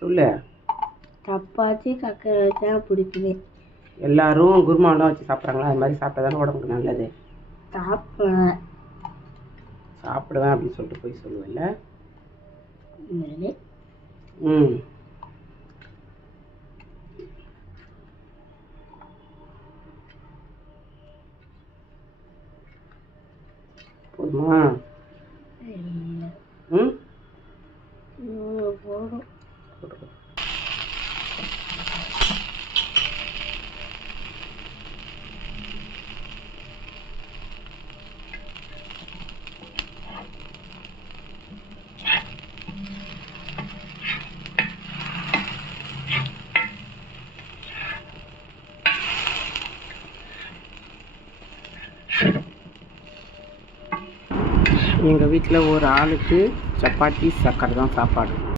சொல்லு. சப்பாத்தி சக்கரை வச்சா பிடிக்குமே. எல்லாரும் குருமாவெலாம் வச்சு சாப்பிட்றாங்களா? அது மாதிரி சாப்பிட்டா தானே உடம்புக்கு நல்லது. சாப்பிடுவேன் அப்படின்னு சொல்லிட்டு போய் சொல்லுவேன்ல. ம் போதுமா? ம் போதும். எங்கள் வீட்டில் ஒரு ஆளுக்கு சப்பாத்தி சக்கரை தான் சாப்பாடு.